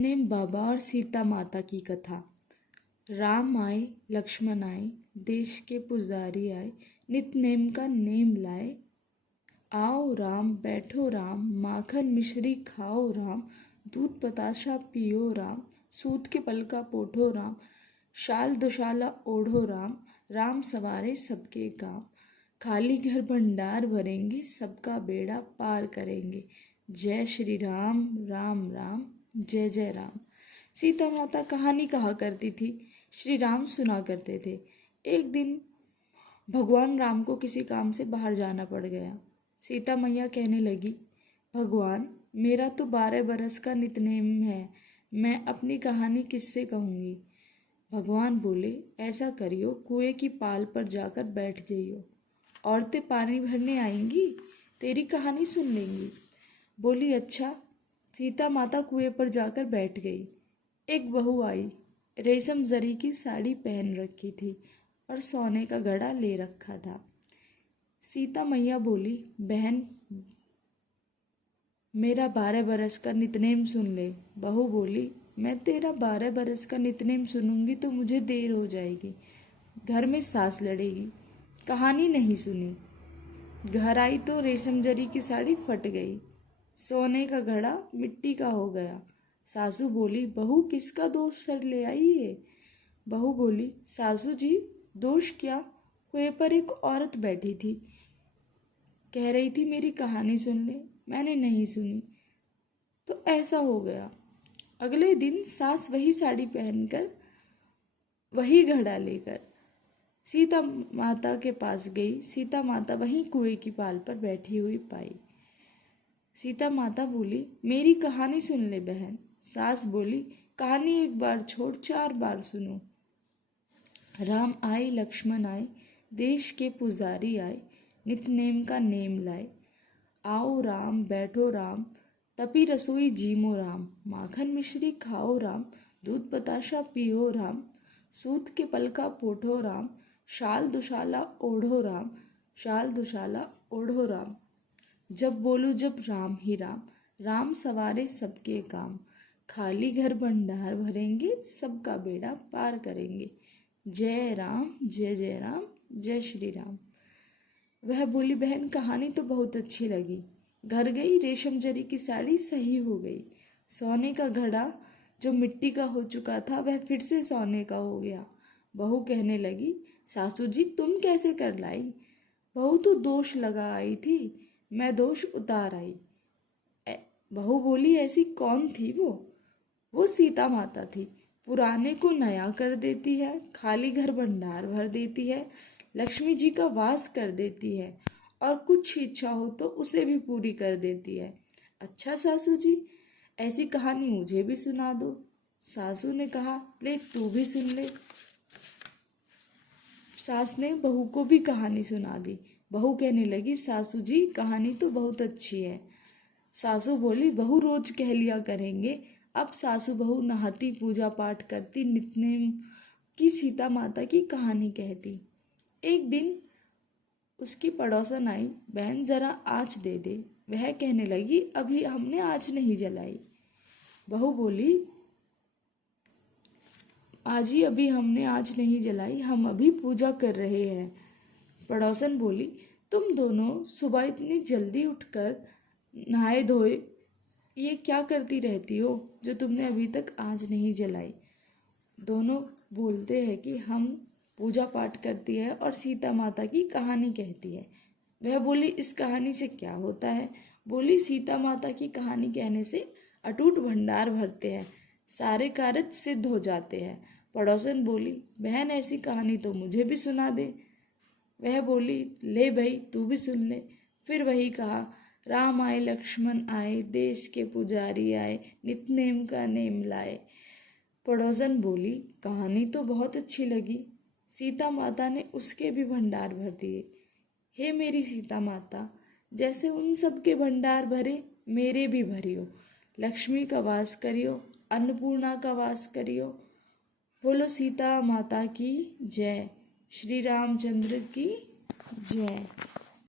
Name बाबा और सीता माता की कथा। राम आए लक्ष्मण आए, देश के पुजारी आए, नित नेम का नेम लाए। आओ राम बैठो राम, माखन मिश्री खाओ राम, दूध बताशा पियो राम, सूत के पल का पोठो राम, शाल दुशाला ओढ़ो राम, राम सवारे सबके काम, खाली घर भंडार भरेंगे, सबका बेड़ा पार करेंगे। जय श्री राम, राम राम, जय जय राम। सीता माता कहानी कहा करती थी, श्री राम सुना करते थे। एक दिन भगवान राम को किसी काम से बाहर जाना पड़ गया। सीता मैया कहने लगी, भगवान मेरा तो 12 बरस का नितनेम है, मैं अपनी कहानी किससे कहूँगी। भगवान बोले, ऐसा करियो, कुएं की पाल पर जाकर बैठ जाइयो, औरतें पानी भरने आएंगी, तेरी कहानी सुन लेंगी। बोली, अच्छा। सीता माता कुएं पर जाकर बैठ गई। एक बहू आई, रेशम जरी की साड़ी पहन रखी थी और सोने का घड़ा ले रखा था। सीता मैया बोली, बहन मेरा 12 बरस का नितनेम सुन ले। बहू बोली, मैं तेरा 12 बरस का नितनेम सुनूंगी तो मुझे देर हो जाएगी, घर में सास लड़ेगी। कहानी नहीं सुनी। घर आई तो रेशम जरी की साड़ी फट गई, सोने का घड़ा मिट्टी का हो गया। सासू बोली, बहू किसका दोष सर ले आई है। बहू बोली, सासू जी दोष क्या, कुएं पर एक औरत बैठी थी, कह रही थी मेरी कहानी सुन ले, मैंने नहीं सुनी तो ऐसा हो गया। अगले दिन सास वही साड़ी पहनकर वही घड़ा लेकर सीता माता के पास गई। सीता माता वहीं कुएं की पाल पर बैठी हुई पाई। सीता माता बोली, मेरी कहानी सुन ले बहन। सास बोली, कहानी एक बार छोड़ 4 बार सुनो। राम आए लक्ष्मण आए, देश के पुजारी आए, नित नेम का नेम लाए। आओ राम बैठो राम, तपी रसोई जीमो राम, माखन मिश्री खाओ राम, दूध बताशा पियो राम, सूत के पल का पोठो राम, शाल दुशाला ओढ़ो राम, शाल दुशाला ओढ़ो राम। जब बोलूं जब राम ही राम, राम सवारे सबके काम, खाली घर भंडार भरेंगे, सबका बेड़ा पार करेंगे। जय राम, जय जय राम, जय श्री राम। वह बोली, बहन कहानी तो बहुत अच्छी लगी। घर गई, रेशम जरी की साड़ी सही हो गई। सोने का घड़ा जो मिट्टी का हो चुका था वह फिर से सोने का हो गया। बहू कहने लगी, सासू जी तुम कैसे कर लाई। बहू तो दोष लगा आई थी, मैं दोष उतार आई। बहू बोली, ऐसी कौन थी वो सीता माता थी। पुराने को नया कर देती है, खाली घर भंडार भर देती है, लक्ष्मी जी का वास कर देती है और कुछ इच्छा हो तो उसे भी पूरी कर देती है। अच्छा सासू जी, ऐसी कहानी मुझे भी सुना दो। सासू ने कहा, ले तू भी सुन ले। सास ने बहू को भी कहानी सुना दी। बहू कहने लगी, सासू जी कहानी तो बहुत अच्छी है। सासू बोली, बहू रोज कह लिया करेंगे। अब सासू बहू नहाती, पूजा पाठ करती, नित्य की सीता माता की कहानी कहती। एक दिन उसकी पड़ोसन आई, बहन जरा आँच दे दे। वह कहने लगी, अभी हमने आँच नहीं जलाई। बहू बोली, आज ही अभी हमने आँच नहीं जलाई, हम अभी पूजा कर रहे हैं। पड़ोसन बोली, तुम दोनों सुबह इतनी जल्दी उठकर नहाए धोए ये क्या करती रहती हो जो तुमने अभी तक आँच नहीं जलाई। दोनों बोलते हैं कि हम पूजा पाठ करती है और सीता माता की कहानी कहती है। वह बोली, इस कहानी से क्या होता है। बोली, सीता माता की कहानी कहने से अटूट भंडार भरते हैं, सारे कार्य सिद्ध हो जाते हैं। पड़ोसन बोली, बहन ऐसी कहानी तो मुझे भी सुना दे। वह बोली, ले भाई तू भी सुन ले। फिर वही कहा, राम आए लक्ष्मण आए, देश के पुजारी आए, नित नेम का नेम लाए। पड़ोसन बोली, कहानी तो बहुत अच्छी लगी। सीता माता ने उसके भी भंडार भर दिए। हे मेरी सीता माता, जैसे उन सब के भंडार भरे, मेरे भी भरियो। लक्ष्मी का वास करियो, अन्नपूर्णा का वास करियो। बोलो सीता माता की जय, श्री रामचंद्र की जय।